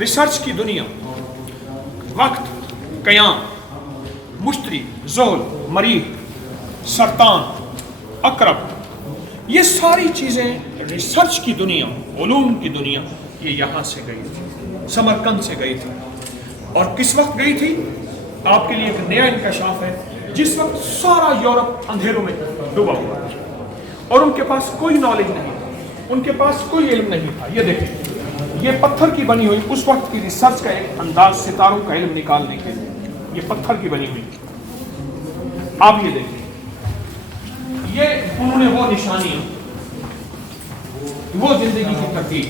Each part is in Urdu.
ریسرچ کی دنیا، وقت، قیام، مشتری، زحل، مریخ، سرطان، عقرب، یہ ساری چیزیں ریسرچ کی دنیا، علوم کی دنیا، یہ یہاں سے گئی تھی، ثمرقند سے گئی تھی. اور کس وقت گئی تھی؟ آپ کے لیے ایک نیا انکشاف ہے. جس وقت سارا یورپ اندھیروں میں ڈوبا ہوا ہے اور ان کے پاس کوئی نالج نہیں تھا، ان کے پاس کوئی علم نہیں تھا. یہ دیکھیں، یہ پتھر کی بنی ہوئی اس وقت کی ریسرچ کا ایک انداز، ستاروں کا علم نکالنے کے لیے یہ پتھر کی بنی ہوئی. آپ یہ دیکھیں، یہ انہوں نے وہ نشانیاں، وہ زندگی کی ترتیب،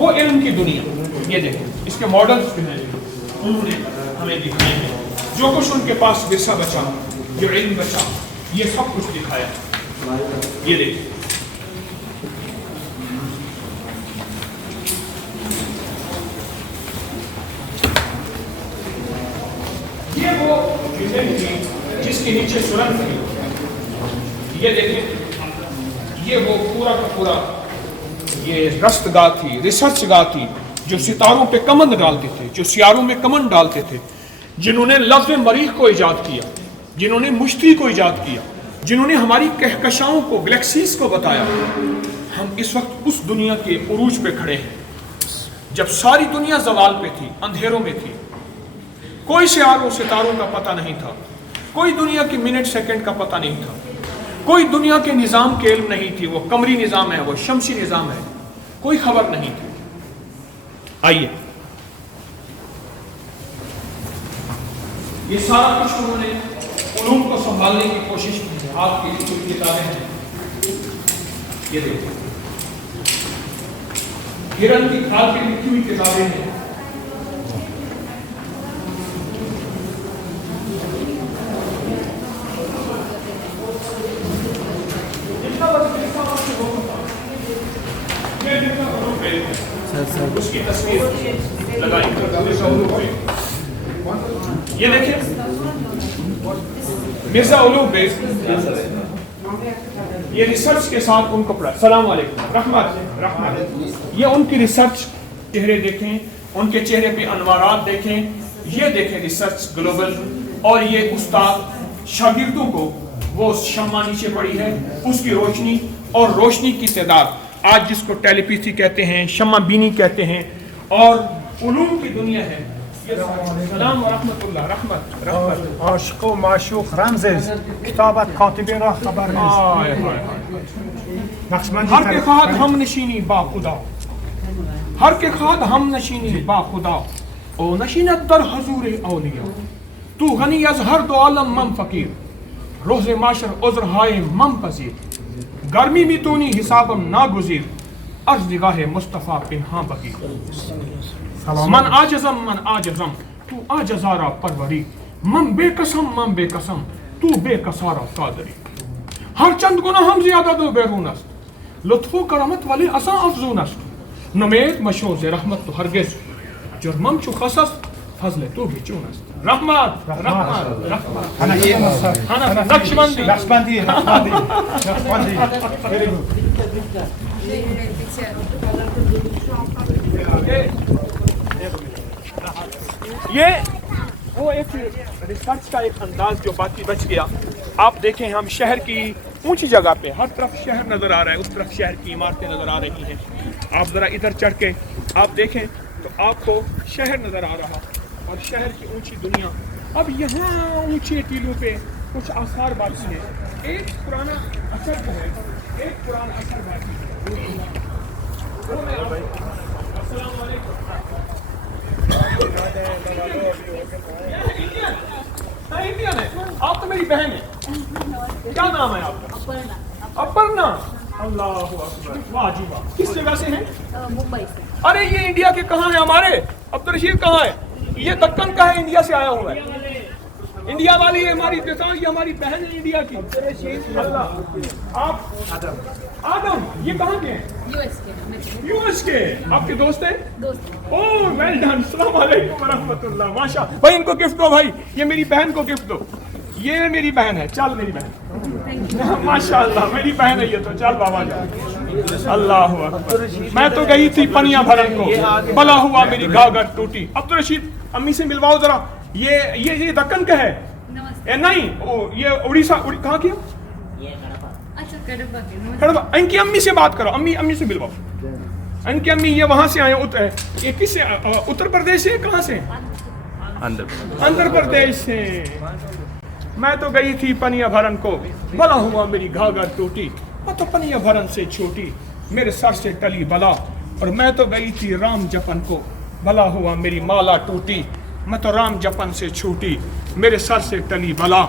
وہ علم کی دنیا، یہ دیکھیں اس کے ماڈلز جو ہیں انہوں نے ہمیں دکھائے ہیں. جو کچھ ان کے پاس ورثہ بچا، جو علم بچا، یہ سب کچھ دکھایا. یہ دیکھیں، یہ وہ چیزیں تھی جس کے نیچے سرنگ تھی. یہ دیکھیں، یہ وہ پورا کا پورا یہ رستگاہ تھی، ریسرچ گاہ تھی، جو ستاروں پہ کمند ڈالتے تھے، جو سیاروں میں کمند ڈالتے تھے، جنہوں نے لفظ مریخ کو ایجاد کیا، جنہوں نے مشتری کو ایجاد کیا، جنہوں نے ہماری کہکشاؤں کو، گلیکسیز کو بتایا. ہم اس وقت اس دنیا کے عروج پہ کھڑے ہیں جب ساری دنیا زوال پہ تھی، اندھیروں میں تھی. کوئی سیاروں ستاروں کا پتہ نہیں تھا، کوئی دنیا کی منٹ سیکنڈ کا پتہ نہیں تھا، کوئی دنیا کے نظام کے علم نہیں تھی. وہ قمری نظام ہے، وہ شمسی نظام ہے، کوئی خبر نہیں تھی. آئیے، یہ سارا کچھ انہوں نے علوم کو سنبھالنے کی کوشش کی ہے. آپ کی لکھی کتابیں ہیں، یہ دیکھیں، ہرن کی کھال کی لکھی ہوئی کتابیں ہیں. اس کی تصویر لگائی. یہ دیکھیں، مرزا علوم بیس، یہ ریسرچ کے ساتھ ان کو پڑھا. السلام علیکم، رحمت. یہ ان کی ریسرچ، چہرے دیکھیں، ان کے چہرے پہ انوارات دیکھیں. یہ دیکھیں ریسرچ گلوبل. اور یہ استاد شاگردوں کو وہ شمع نیچے پڑی ہے، اس کی روشنی، اور روشنی کی تعداد آج جس کو ٹیلیپیتھی کہتے ہیں، شمع بینی کہتے ہیں، اور علوم کی دنیا ہے. سلام ورحمت اللہ. رحمت. عاشق و معشوق رمزز کتابت کاتبه را خبر نیست. ہر کے خواہد ہم نشینی با خدا، ہر کے خواہد ہم نشینی با خدا، او نشینت در حضور اولیاء. تو غنی از ہر دو عالم من فقیر، روز معاشر عذر ہائے من پذیر. گرمی میتونی حسابم ناگزیر، عرض نگاہ مصطفیٰ پنہاں بگیر. من عاجزم تو عاجزارا پروری، من بے قسم تو بے قصارا قادری. ہر چند گناہ ہم زیادہ دو بیرون است، لطف و کرمت ولی اساں افزون است. نمید مشوز رحمت تو ہرگز، جرمم چو خس است فضل تو بھی چون است. رحمت. نقشبندی. یہ وہ ایک ریسرچ کا ایک انداز جو باقی بچ گیا. آپ دیکھیں، ہم شہر کی اونچی جگہ پہ، ہر طرف شہر نظر آ رہا ہے، اس طرف شہر کی عمارتیں نظر آ رہی ہیں. آپ ذرا ادھر چڑھ کے آپ دیکھیں تو آپ کو شہر نظر آ رہا، اور شہر کی اونچی دنیا. اب یہاں اونچے ٹیلوں پہ کچھ آثار باقی ہیں. ایک پرانا اثر جو ہے، ایک پرانا اثر باقی ہے. السلام علیکم. انڈین ہے، آپ تو میری بہن ہیں. کیا نام ہے آپ کا؟ اپرنا. اللہ اکبر، واہ جی واہ. کس جگہ سے ہیں؟ ممبئی سے. ارے یہ انڈیا کے کہاں ہیں ہمارے؟ عبدالرشید کہاں ہے؟ یہ دکن کا ہے، انڈیا سے آیا ہوا ہے. انڈیا والی ہے ہماری پہچان، یہ ہماری بہن ہے انڈیا کی. اللہ. آپ آدم، یہ کہاں کے ہیں؟ یو ایس کے. آپ کے دوست ہیں؟ اوہ ویل ڈن. السلام علیکم ورحمۃ اللہ. ماشاء بھائی، ان کو گفٹ دو بھائی، یہ میری بہن کو گفٹ دو. یہ میری بہن ہے. چل میری بہن، ماشاء اللہ میری بہن ہے یہ تو. چل بابا جان. اللہ اکبر. میں تو گئی تھی پنیا بھرن کو بلا ہوا میری گاگر ٹوٹی. عبدالرشید امی سے ملواؤ ذرا. یہ دکن کا ہے نہیں یہ اڑیسہ کہاں کی کڑبا. ان کی امی سے بات کرو. امی سے ملواؤ. ان کی امی یہ وہاں سے آئے یہ کس سے اتر پردیش سے کہاں سے آندھر پردیش سے. میں تو گئی تھی پنیا بھرن کو بلا ہوا میری گھاگر ٹوٹی. میں تو پنیا بھرن سے چھوٹی میرے سر سے ٹلی بلا. اور میں تو گئی تھی رام جپن کو بلا ہوا میری مالا ٹوٹی. میں تو رام جپن سے چھوٹی میرے سر سے ٹلی بلا.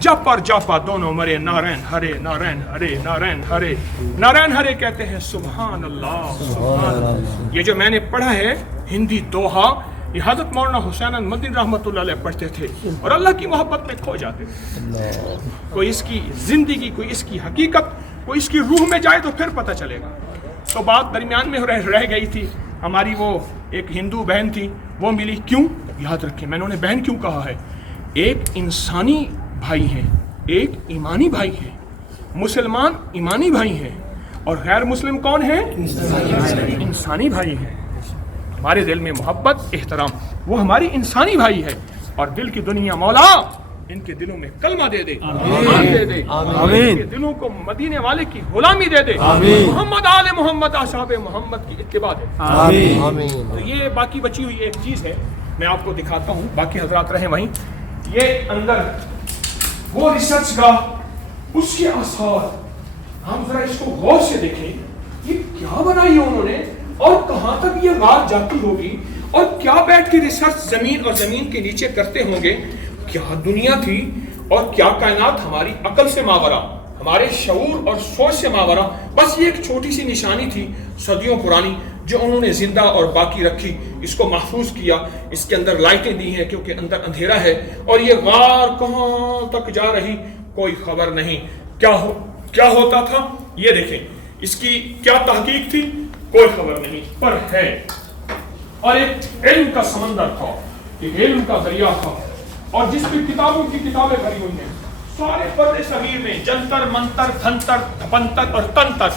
جپ اور جاپا دونوں مرے نارائن ہرے نارائن ہرے نارائن ہرے. نارائن ہرے کہتے ہیں سبحان اللہ سبحان اللہ. یہ جو میں نے پڑھا ہے ہندی دوہا یہ حضرت مولانا حسین احمد مدنی رحمۃ اللہ علیہ پڑھتے تھے اور اللہ کی محبت میں کھو جاتے تھے. کوئی اس کی زندگی کوئی اس کی حقیقت کوئی اس کی روح میں جائے تو پھر پتہ چلے گا. تو بات درمیان میں رہ گئی تھی. ہماری وہ ایک ہندو بہن تھی وہ ملی. کیوں یاد رکھیں میں نے بہن کیوں کہا ہے. ایک انسانی بھائی ہیں ایک ایمانی بھائی ہیں. مسلمان ایمانی بھائی ہیں اور غیر مسلم کون ہیں انسانی بھائی ہیں. ہمارے دل میں محبت احترام وہ ہماری انسانی بھائی ہے. اور دل کی دنیا مولا ان کے دلوں میں کلمہ دے دے ایمان دے دے ان کے دلوں کو مدینے والے کی غلامی دے دے. محمد آل محمد اصحاب محمد کی اتباع دے. تو یہ باقی بچی ہوئی ایک چیز ہے میں آپ کو دکھاتا ہوں. باقی حضرات رہیں وہیں. یہ اندر وہ ریسرچ کا اس کے آثار ہم ذرا اس کو غور سے دیکھیں. یہ کیا بنائی ہے انہوں نے اور کہاں تک یہ بات جاتی ہوگی اور کیا بیٹھ کے ریسرچ زمین اور زمین کے نیچے کرتے ہوں گے. کیا دنیا تھی اور کیا کائنات ہماری عقل سے ماورا ہمارے شعور اور سوچ سے ماورا. بس یہ ایک چھوٹی سی نشانی تھی صدیوں پرانی جو انہوں نے زندہ اور باقی رکھی. اس کو محفوظ کیا. اس کے اندر لائٹیں دی ہیں کیونکہ اندر اندھیرا ہے اور یہ غار کہاں تک جا رہی کوئی خبر نہیں. کیا ہوتا تھا یہ دیکھیں. اس کی کیا تحقیق تھی کوئی خبر نہیں پر ہے. اور ایک علم کا سمندر تھا ایک علم کا دریا تھا اور جس میں کتابوں کی کتابیں بھری ہوئی ہیں. سارے پردے صغیر میں جنتر منتر دھنتر دھپنتر اور تنتر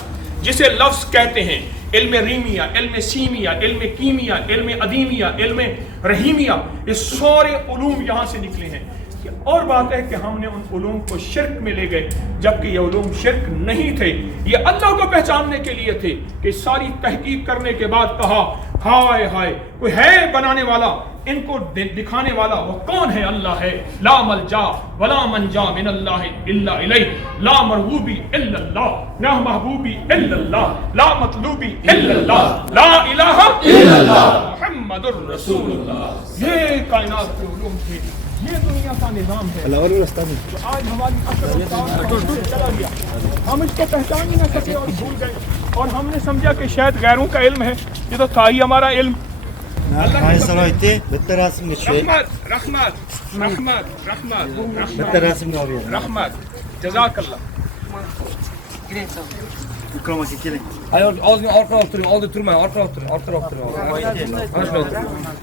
جسے لفظ کہتے ہیں. علم ریمیا علم سیمیا علم کیمیا علم ادیمیا علم رحیمیا یہ سارے علوم یہاں سے نکلے ہیں. اور بات ہے کہ ہم نے ان علوم کو شرک میں لے گئے جبکہ یہ علوم شرک نہیں تھے. یہ اللہ کو پہچاننے کے لیے تھے کہ ساری تحقیق کرنے کے بعد کہا ہائے ہائے کوئی ہے بنانے والا ان کو دکھانے والا. وہ کون ہے اللہ ہے. لا ملجا ولا منجا من اللہ الا الیہ لا مرغوبی الا اللہ لا محبوبی الا اللہ لا مطلوبی الا اللہ لا الہ الا اللہ محمد الرسول اللہ. یہ کائنات کے علوم تھے. یہ دنیا کا نظام ہے جو آج ہماری عقل چلا گیا. ہم اس کو پہچان ہی نہ سکے اور بھول گئے اور ہم نے سمجھا کہ شاید غیروں کا علم ہے. یہ تو تھا ہی ہمارا علم. رحمت رحمت رحمت رحمت رحمت جزاک اللہ.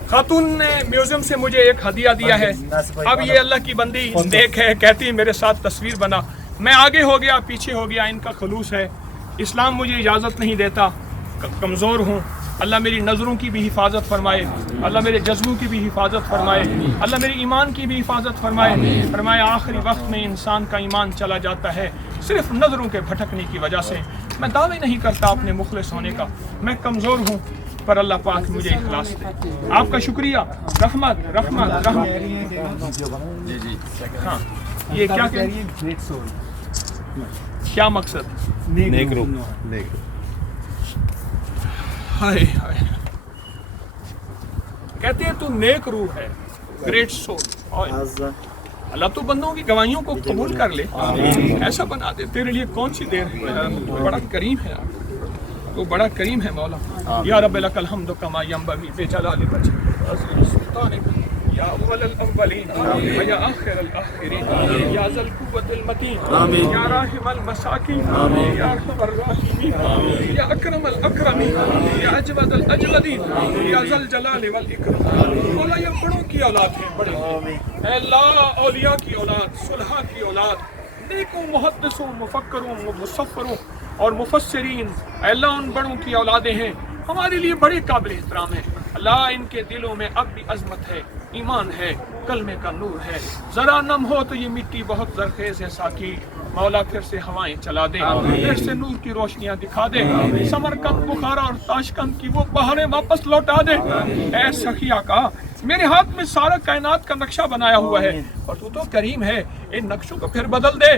خاتون نے میوزیم سے مجھے ایک ہدیہ دیا ہے. اب یہ اللہ کی بندی دیکھ ہے کہتی میرے ساتھ تصویر بنا. میں آگے ہو گیا پیچھے ہو گیا. ان کا خلوص ہے. اسلام مجھے اجازت نہیں دیتا. کمزور ہوں. اللہ میری نظروں کی بھی حفاظت فرمائے. اللہ میرے جذبوں کی بھی حفاظت فرمائے. اللہ میرے ایمان کی بھی حفاظت فرمائے. فرمائے آخری وقت میں انسان کا ایمان چلا جاتا ہے صرف نظروں کے بھٹکنے کی وجہ سے. میں دعوی نہیں کرتا اپنے مخلص ہونے کا. میں کمزور ہوں پر اللہ پاک مجھے اخلاص دے. آپ کا شکریہ. رحمت رحمت رحمت. ہاں یہ کیا مقصد نیک روح. ہائے ہائے کہتے ہیں تو نیک روح ہے گریٹ سول. اللہ تو بندوں کی گواہیوں کو قبول کر لے. ایسا بنا دے تیرے لیے کون سی دیر ہے. تو بڑا کریم ہے تو بڑا کریم ہے مولا. یا رب لک الحمد کما ینبغی بجلال وجهک سلطانک یا اول الاولین و یا آخر الاخرین یا ذا القوة المتین یا راحم المساکین یا ارحم الراحمین یا اکرم الاکرمین یا اجود الاجودین یا ذا الجلال والاکرام. مولا یہ بڑوں کی اولاد ہے بڑے. اے اللہ اولیاء کی اولاد صلحاء کی اولاد نیکوں محدثوں مفکروں مصفروں اور مفسرین اللہ ان بڑوں کی اولادیں ہیں، ہمارے لیے بڑے قابل احترام ہیں۔ اللہ ان کے دلوں میں اب بھی عظمت ہے، ایمان ہے، کلمے کا نور ہے۔ ذرا نم ہو تو یہ مٹی بہت زرخیز ہے ساقی، مولا پھر سے ہوائیں چلا دے، پھر سے نور کی روشنیاں دکھا دے، ثمرقند بخارا اور تاشقند کی وہ بہاریں واپس لوٹا دے۔ اے سخی آقا، میرے ہاتھ میں سارا کائنات کا نقشہ بنایا ہوا ہے، اور تو کریم ہے، ان نقشوں کو پھر بدل دے،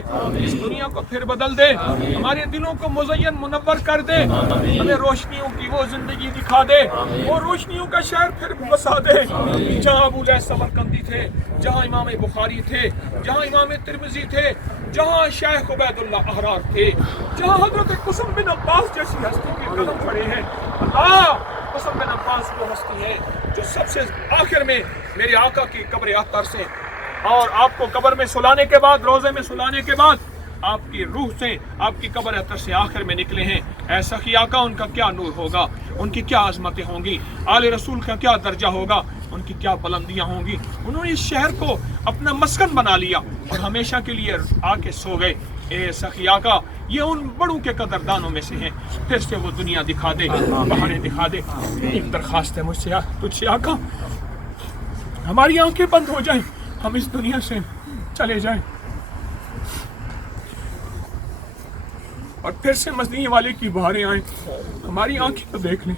اس دنیا کو پھر بدل دے، ہمارے دلوں کو مزین منور کر دے، ہمیں روشنیوں کی وہ زندگی دکھا دے، وہ روشنیوں کا شہر پھر بسا دے، جہاں ابو لہب ثمرقندی تھے، جہاں امام بخاری تھے، جہاں امام ترمذی تھے، جہاں شیخ عبید اللہ احرار تھے، جہاں حضرت قسم بن عباس جیسی ہستی کے قدم پڑے ہیں۔ اللہ، قسم بن عباس وہ ہستی ہے جو سب سے آخر میں میرے آقا کی قبر اطہر سے، اور آپ کو قبر میں سلانے کے بعد، روزے میں سلانے کے بعد آپ کی روح سے، آپ کی قبر اطہر سے آخر میں نکلے ہیں۔ ایسا سخی آقا، ان کا کیا نور ہوگا، ان کی کیا عظمتیں ہوں گی، آل رسول کا کیا درجہ ہوگا، ان کی کیا بلندیاں ہوں گی۔ انہوں نے اس شہر کو اپنا مسکن بنا لیا اور ہمیشہ کے لیے آ کے سو گئے۔ اے سخی آقا، یہ ان بڑوں کے قدردانوں میں سے ہیں، پھر سے وہ دنیا دکھا دے، بہاریں دکھا دے۔ ایک درخواست ہے مجھ سے تجھ سے آقا، ہماری آنکھیں بند ہو جائیں، ہم اس دنیا سے چلے جائیں، اور پھر سے مدینے والے کی بہاریں آئیں، ہماری آنکھیں تو دیکھ لیں۔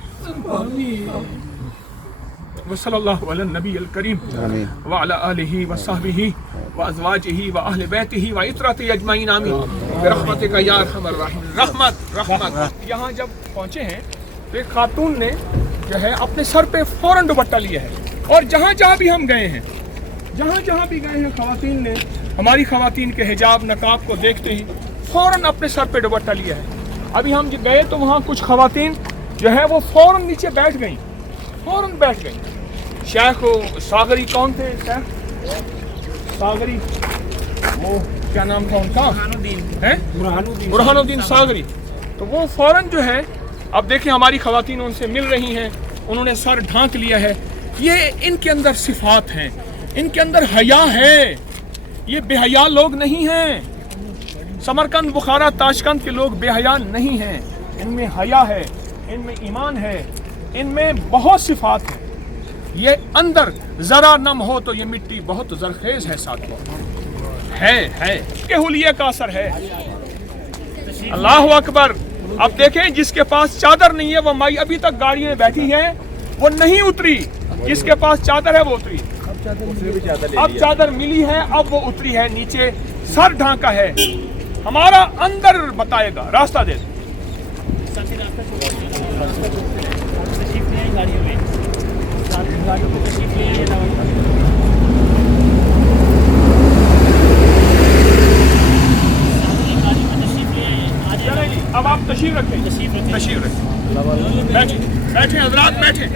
وصلی اللہ علی النبی الکریم وعلی آلہ وصحبہ وازواجہ واہل بیتہ وعترتہ اجمعین آمین برحمتک یا ارحم الراحمین۔ رحمت۔ یہاں جب پہنچے ہیں تو ایک خاتون نے جو ہے اپنے سر پہ فوراً دوپٹہ لیا ہے، اور جہاں جہاں بھی ہم گئے ہیں، جہاں جہاں بھی گئے ہیں، خواتین نے، ہماری خواتین کے حجاب نقاب کو دیکھتے ہی فوراً اپنے سر پہ دوپٹہ لیا ہے۔ ابھی ہم گئے تو وہاں کچھ خواتین جو ہے وہ فوراً نیچے بیٹھ گئیں، فوراً بیٹھ گئیں۔ شیخ ساغری کون تھے؟ شیخ ساغری، وہ کیا نام تھا ان کا؟ برہان الدین ساغری۔ تو وہ فوراً جو ہے، اب دیکھیں ہماری خواتین ان سے مل رہی ہیں، انہوں نے سر ڈھانک لیا ہے۔ یہ ان کے اندر صفات ہیں، ان کے اندر حیا ہے، یہ بے حیا لوگ نہیں ہیں۔ ثمرقند بخارا تاشقند کے لوگ بے حیا نہیں ہیں، ان میں حیا ہے، ان میں ایمان ہے، ان میں بہت صفات ہیں۔ یہ اندر ذرا نم ہو تو یہ مٹی بہت زرخیز ہے ساتھیوں، ہے کہ حلیے کا اثر ہے۔ اللہ اکبر۔ اب دیکھیں، جس کے پاس چادر نہیں ہے وہ مائی ابھی تک گاڑی میں بیٹھی ہے، وہ نہیں اتری، جس کے پاس چادر ہے وہ اتری، اب چادر ملی ہے، اب وہ اتری ہے نیچے، سر ڈھانکا ہے۔ ہمارا اندر بتائے گا، راستہ دے دے۔ اب آپ تشریف رکھیں، تشریف رکھیں، بیٹھیں حضرات، بیٹھیں۔